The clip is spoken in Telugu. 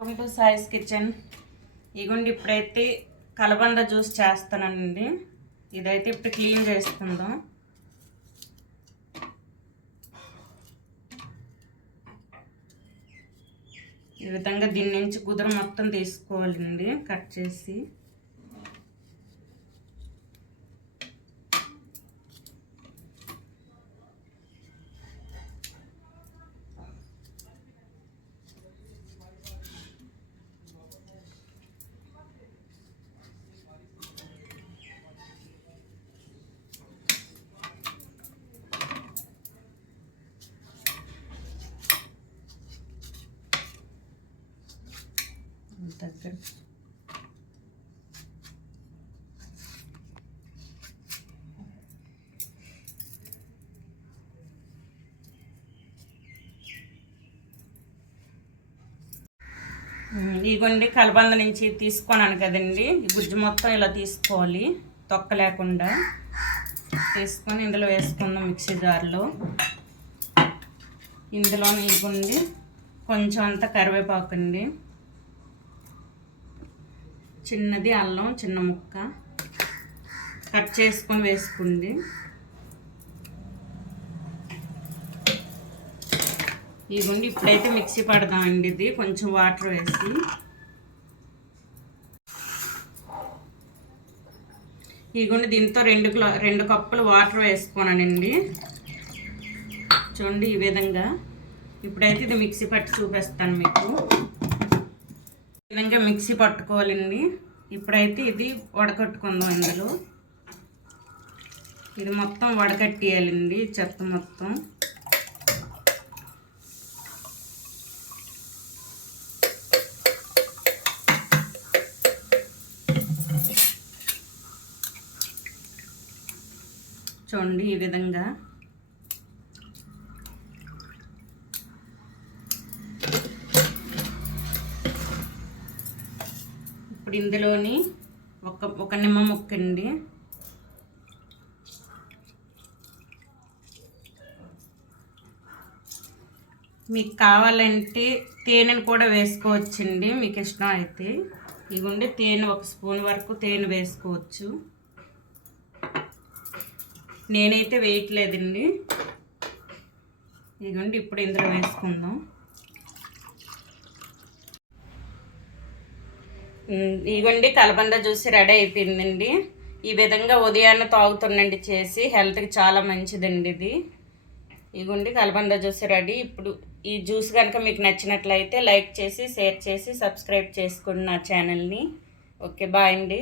వెల్కమ్ టు సాయిస్ కిచెన్ ఇగోండి ఇప్పుడైతే కలబంద జ్యూస్ చేస్తానండి. ఇదైతే ఇప్పుడు క్లీన్ చేసుకుందాం ఈ విధంగా దీని నుంచి కుదురు మొత్తం తీసుకోవాలండి కట్ చేసి. దగ్గర ఇగోండి కలబంద నుంచి తీసుకున్నాను కదండి. గుజ్జు మొత్తం ఇలా తీసుకోవాలి తొక్క లేకుండా. తీసుకొని ఇందులో వేసుకుందాం మిక్సీ జార్లో. ఇందులో ఇవ్వండి కొంచెం అంత కరివేపాకు అండి. చిన్నది అల్లం చిన్న ముక్క. కట్ చేసుకొని వేసుకోండి. ఇదిగోండి ఇప్పుడైతే మిక్సీ పడదామండి ఇది. కొంచెం వాటర్ వేసి. ఇదిగోండి దీంతో రెండు కిలో రెండు కప్పులు వాటర్ వేసుకున్నానండి చూడండి ఈ విధంగా. ఇప్పుడైతే ఇది మిక్సీ పట్టి చూపిస్తాను మీకు. విధంగా మిక్సీ పట్టుకోవాలండి. ఇప్పుడైతే ఇది వడకట్టుకుందాం ఇందులో. ఇది మొత్తం వడకట్టేయాలండి చెత్త మొత్తం. చూడండి ఈ విధంగా. ఇప్పుడు ఇందులోని ఒక ఒక నిమ్మ ముక్క అండి. మీకు కావాలంటే తేనెను కూడా వేసుకోవచ్చండి మీకు ఇష్టం అయితే. ఇదిగోండి తేనె ఒక స్పూన్ వరకు తేనె వేసుకోవచ్చు. నేనైతే వేయట్లేదండి. ఇదిగోండి ఇప్పుడు ఇందులో వేసుకుందాం. ఇదిగోండి కలబంద జ్యూస్ రెడీ అయిపోయిందండి. ఈ విధంగా ఉదయాన్నే తాగుతుండండి చేసి హెల్త్కి చాలా మంచిదండి ఇది. ఇదిగోండి కలబంద జ్యూస్ రెడీ. ఇప్పుడు ఈ జ్యూస్ కనుక మీకు నచ్చినట్లయితే లైక్ చేసి షేర్ చేసి సబ్స్క్రైబ్ చేసుకోండి నా ఛానల్ని. ఓకే బాయ్ అండి.